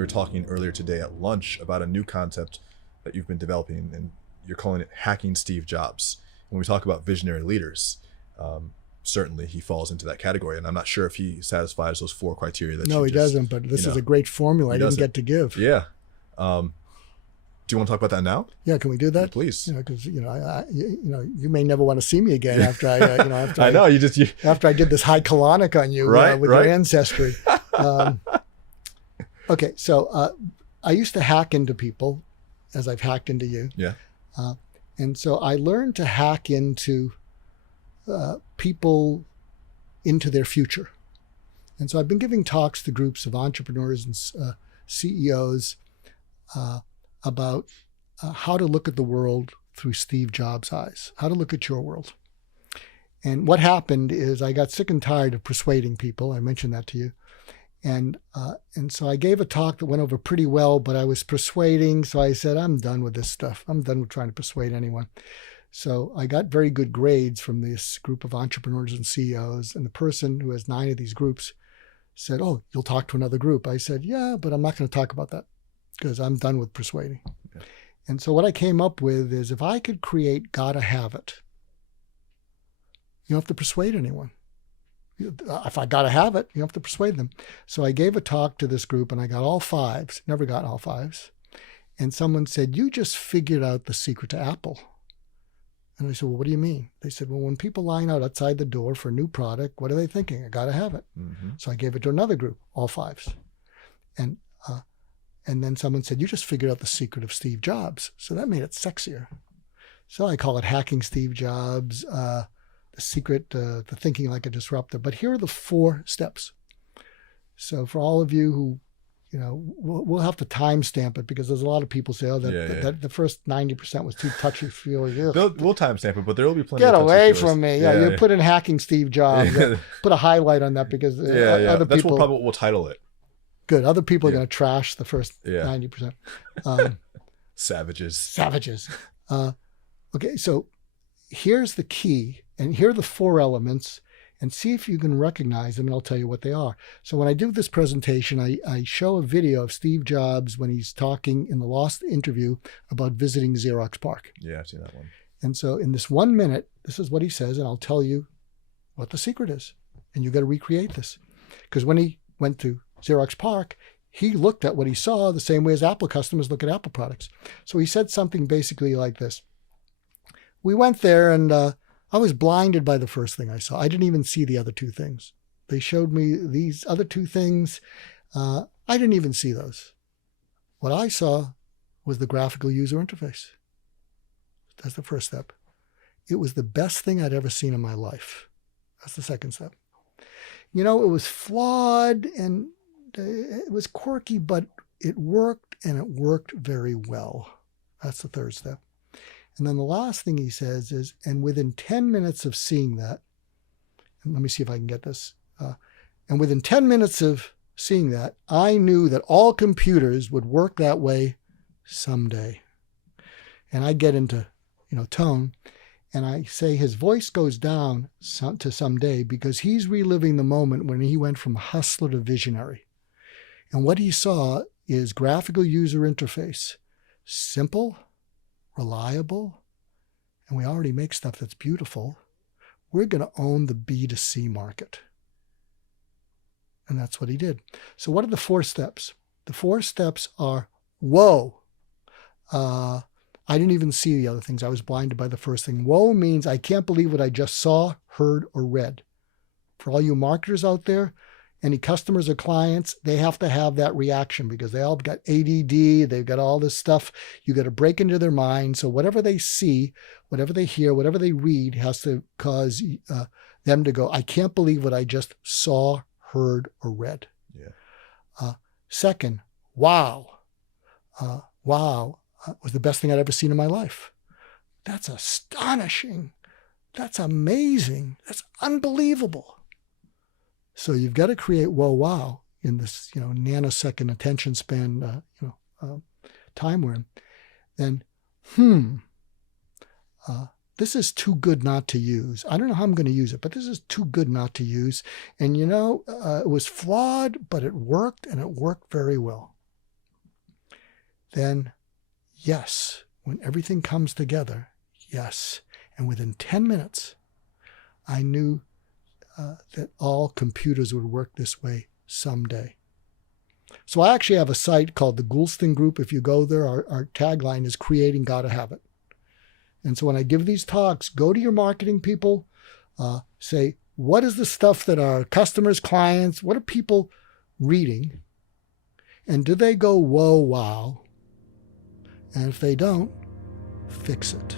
We were talking earlier today at lunch about a new concept that you've been developing, and you're calling it hacking Steve Jobs. When we talk about visionary leaders, certainly he falls into that category, and I'm not sure if he satisfies those 4 criteria that No, he doesn't, but this is a great formula I didn't get to give. Yeah. Do you want to talk about that now? Yeah, can we do that? Yeah, please. Because you may never want to see me again after I after I did this high colonic on you with your ancestry. Okay, so I used to hack into people, as I've hacked into you. Yeah. And so I learned to hack into people into their future. And so I've been giving talks to groups of entrepreneurs and CEOs about how to look at the world through Steve Jobs' eyes, how to look at your world. And what happened is I got sick and tired of persuading people. I mentioned that to you. And so I gave a talk that went over pretty well, but I was persuading. So I said, I'm done with this stuff. I'm done with trying to persuade anyone. So I got very good grades from this group of entrepreneurs and CEOs. And the person who has 9 of these groups said, oh, you'll talk to another group. I said, yeah, but I'm not going to talk about that because I'm done with persuading. Okay. And so what I came up with is if I could create gotta have it, you don't have to persuade anyone. If I gotta have it, you don't have to persuade them. So I gave a talk to this group and I got all 5s, never got all 5s. And someone said, you just figured out the secret to Apple. And I said, well, what do you mean? They said, well, when people line out outside the door for a new product, what are they thinking? I gotta have it. Mm-hmm. So I gave it to another group, all 5s. And then someone said, you just figured out the secret of Steve Jobs. So that made it sexier. So I call it hacking Steve Jobs, the secret to thinking like a disruptor. But here are the 4 steps. So for all of you who, we'll have to timestamp it because there's a lot of people say, that the first 90% was too touchy-feely. We'll timestamp it, but there will be plenty Get of away from me. You put in hacking Steve Jobs. Put a highlight on that because other That's people... probably what we'll title it. Good. Other people are going to trash the first 90%. Savages. Okay, so here's the key, and here are the 4 elements, and see if you can recognize them, and I'll tell you what they are. So when I do this presentation, I show a video of Steve Jobs when he's talking in the Lost interview about visiting Xerox PARC. Yeah, I've seen that one. And so in this 1 minute, this is what he says, and I'll tell you what the secret is. And you got to recreate this. Because when he went to Xerox PARC, he looked at what he saw the same way as Apple customers look at Apple products. So he said something basically like this. We went there and I was blinded by the first thing I saw. I didn't even see the other 2 things. They showed me these other 2 things. I didn't even see those. What I saw was the graphical user interface. That's the first step. It was the best thing I'd ever seen in my life. That's the second step. It was flawed and it was quirky, but it worked, and it worked very well. That's the third step. And then the last thing he says is, and within 10 minutes of seeing that, and let me see if I can get this, and within 10 minutes of seeing that, I knew that all computers would work that way someday. And I get into, tone, and I say his voice goes down to someday because he's reliving the moment when he went from hustler to visionary. And what he saw is graphical user interface, simple, reliable, and we already make stuff that's beautiful. We're going to own the B2C market. And that's what he did. So what are the 4 steps? The 4 steps are, whoa. I didn't even see the other things. I was blinded by the first thing. Whoa means I can't believe what I just saw, heard, or read. For all you marketers out there, any customers or clients, they have to have that reaction because they all got ADD. They've got all this stuff. You got to break into their mind. So whatever they see, whatever they hear, whatever they read has to cause them to go, I can't believe what I just saw, heard, or read. Yeah. Second, wow. Wow was the best thing I'd ever seen in my life. That's astonishing. That's amazing. That's unbelievable. So you've got to create wow in this, nanosecond attention span, time we're in. Then, this is too good not to use. I don't know how I'm going to use it, but this is too good not to use. And it was flawed, but it worked, and it worked very well. then yes, when everything comes together, yes. And within 10 minutes, I knew that all computers would work this way someday. So I actually have a site called the Goulston Group. If you go there, our tagline is creating, gotta have it. And so when I give these talks, go to your marketing people, say, what is the stuff that our customers, clients, what are people reading? And do they go, whoa, wow? And if they don't, fix it.